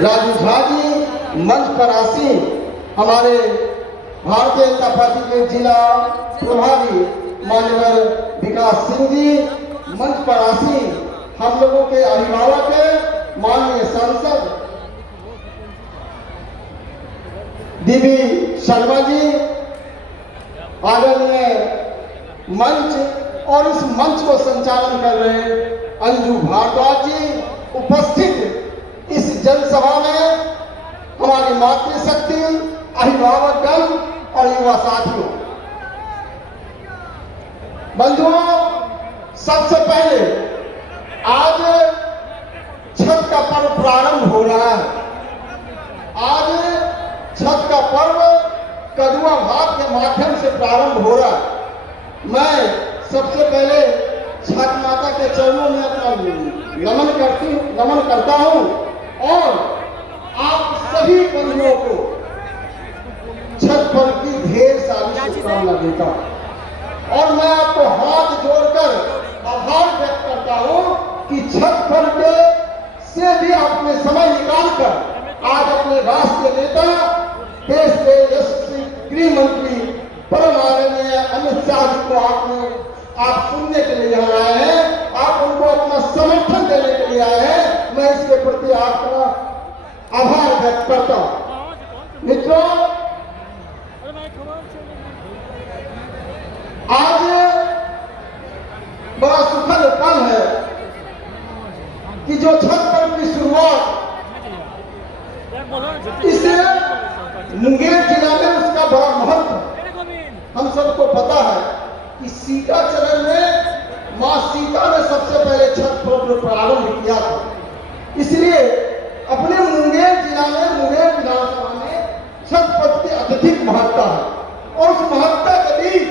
राजू झा जी मंच पर आसीन, हमारे भारतीय जनता पार्टी के जिला प्रभारी मान्यवर विकास सिंह जी मंच पर आसीन, हम लोगों के अभिभावक माननीय सांसद दीदी शर्मा जी, आदरणीय मंच और इस मंच को संचालन कर रहे अंजू भारद्वाज जी, उपस्थित इस जनसभा में हमारी मातृशक्ति, अभिभावकगण और युवा साथियों, बंधुओं, सबसे पहले आज छठ का पर्व प्रारंभ हो रहा है। आज छठ का पर्व कदुआ भात के माध्यम से प्रारंभ हो रहा है। मैं सबसे पहले छठ माता के चरणों में अपना नमन करता हूं और आप सभी बंधुओं को छठ पर्व की ढेर सारी शुभकामना देता हूं और मैं आपको हाथ जोड़कर आभार व्यक्त करता हूं कि छठ पर्व से भी आपने समय निकालकर आज अपने राष्ट्रीय नेता, देश के यशस्वी गृह मंत्री परम आदरणीय अमित शाह जी को आप सुनने के लिए यहाँ आए हैं, आप उनको अपना समर्थन देने के लिए आए हैं। मैं इसके प्रति आपका आभार व्यक्त करता हूं। मित्रों, आज बड़ा सुखद पल है कि जो छठ पर्व की शुरुआत इस मुंगेर जिला में उसका बड़ा महत्व है। हम सबको पता है कि सीताचरण में मां सीता ने सबसे पहले छठ पर्व प्रारंभ किया था, इसलिए अपने मुंगेर जिला में, मुंगेर विधानसभा में छठ पर्व की अत्यधिक महत्ता है और उस महत्ता के बीच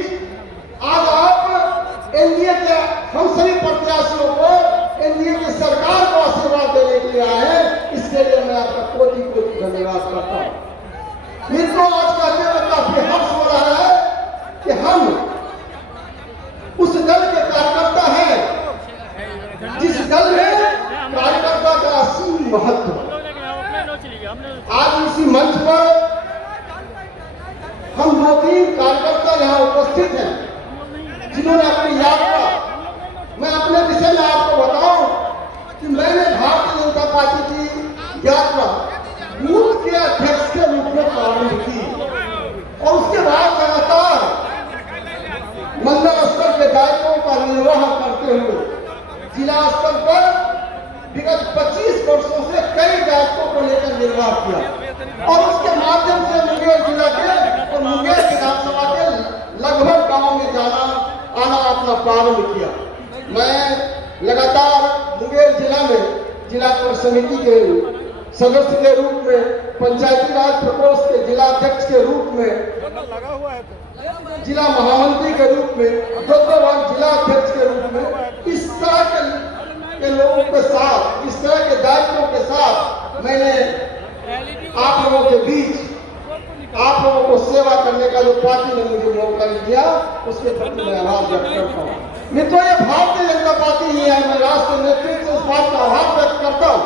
आज आप एनडीए के हम सभी प्रत्याशियों को, एनडीए की सरकार को आशीर्वाद देने के लिए आए हैं। इसके लिए मैं आपका कोटि कोटि धन्यवाद करता हूं। मित्रों, आज का दिन काफी हर्ष हो रहा है कि हम उस दल के कार्यकर्ता हैं जिस दल में कार्यकर्ता का असीम महत्व। आज इसी मंच पर हम 2-3 कार्यकर्ता यहाँ उपस्थित हैं जिन्होंने अपनी यात्रा, मैं अपने विषय में आपको बताऊं कि मैंने भारतीय जनता पार्टी की यात्रा बूथ के अध्यक्ष के रूप में प्रारंभ की और उसके बाद लगातार मंडल स्तर के दायित्वों का निर्वाह करते हुए जिला स्तर पर विगत 25 वर्षों से कई दायित्वों को लेकर निर्वाह किया और उसके माध्यम से मुंगेर जिला के और मुंगेर विधानसभा के लगभग गांव में आना अपना प्रारंभ किया। मैं लगातार मुंगेर जिला में जिला परिषद समिति के सदस्य के रूप में, पंचायती राज प्रकोष्ठ के जिला अध्यक्ष के रूप में, जिला महामंत्री के रूप में, 2 बार जिला अध्यक्ष के रूप में, इस तरह के लोगों के साथ, इस तरह के दायित्वों के साथ मैंने आप लोगों के बीच, आप लोगों को सेवा करने का जो पार्टी ने मुझे मौका दिया, उसके प्रति मैं आभार व्यक्त करता हूँ। मित्रों, ये भारतीय जनता पार्टी ही है, मैं राष्ट्रीय नेतृत्व से इस बात का आभार व्यक्त करता हूँ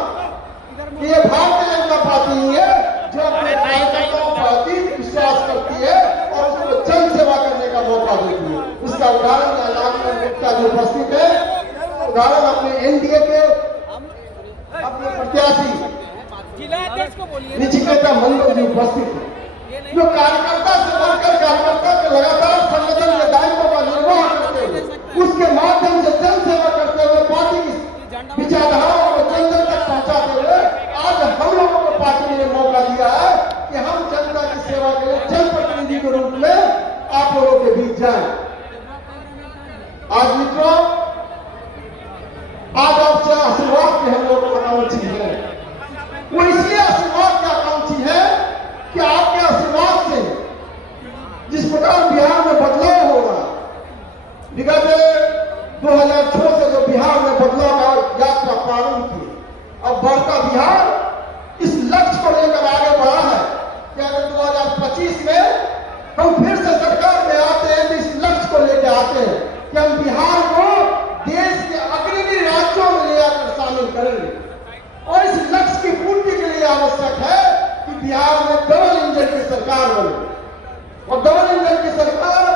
कि ये भारतीय जनता पार्टी ही है जो अपने कार्यकर्ताओं पर अतीत विश्वास करती है और उसको जन सेवा करने का मौका देती है। उसका उदाहरण लालचंद गुप्ता जो उपस्थित है, उदाहरण अपने एनडीए के अपने प्रत्याशी निचिकेता मंडल जी उपस्थित है, जो कार्यकर्ता से बढ़कर कार्यकर्ता के लगातार संगठन के दायित्वों का निर्वाह करते हुए, उसके माध्यम से जन सेवा करते हुए, पार्टी की विचारधाराओं को जन जन तक पहुंचाते हुए आज हम लोगों को पार्टी ने मौका दिया है कि हम जनता की सेवा के लिए जनप्रतिनिधि के रूप में आप लोगों के बीच जाएं। आज मित्रों, आज आपसे आशीर्वाद के हम लोग आकांक्षी हैं। वो इसलिए आशीर्वाद के आकांक्षी है कि आपके आशीर्वाद से जिस प्रकार बिहार में बदलाव हो रहा, विगत 2006 से जो बिहार में बदलाव का यात्रा प्रारंभ की, अब बढ़ता बिहार में डबल इंजन की सरकार बने, और डबल इंजन की सरकार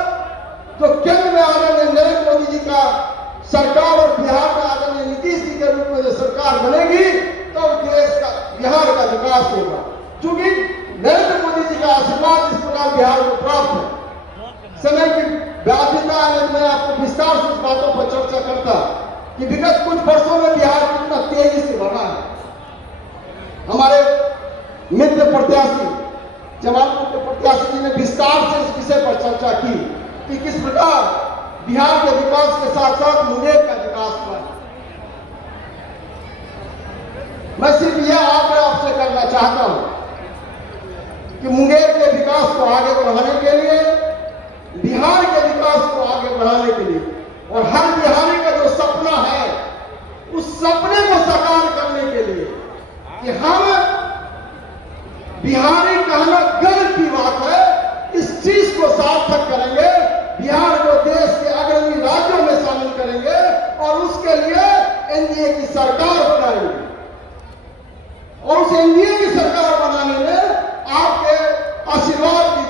जो केंद्र में आदरणीय नरेंद्र मोदी जी का सरकार और बिहार में आदरणीय नीतीश जी के रूप में जो सरकार बनेगी, तो देश का, बिहार का विकास होगा। क्योंकि नरेंद्र मोदी जी का आशीर्वाद इस प्रकार बिहार को प्राप्त है। समय की व्यापकता में मैं आपको विस्तार से इस बातों पर चर्चा करता कि विगत कुछ वर्षों में बिहार कितना तेजी से बढ़ा है। हमारे मित्र प्रत्याशी जमालपुर के प्रत्याशी जी ने विस्तार से इस विषय पर चर्चा की कि किस प्रकार बिहार के विकास के साथ साथ मुंगेर का विकास हुआ। मैं सिर्फ यह आग्रह आपसे करना चाहता हूं कि मुंगेर के विकास को आगे बढ़ाने के लिए, बिहार के विकास को आगे बढ़ाने के लिए, और हर बिहारी का जो सपना है उस सपने को साकार करने के लिए कि हम बिहारी कहना गर्व की बात है, इस चीज को सार्थक करेंगे, बिहार को देश के अग्रणी राज्यों में शामिल करेंगे और उसके लिए एनडीए की सरकार बनाएंगे। और उस एनडीए की सरकार बनाने में आपके आशीर्वाद की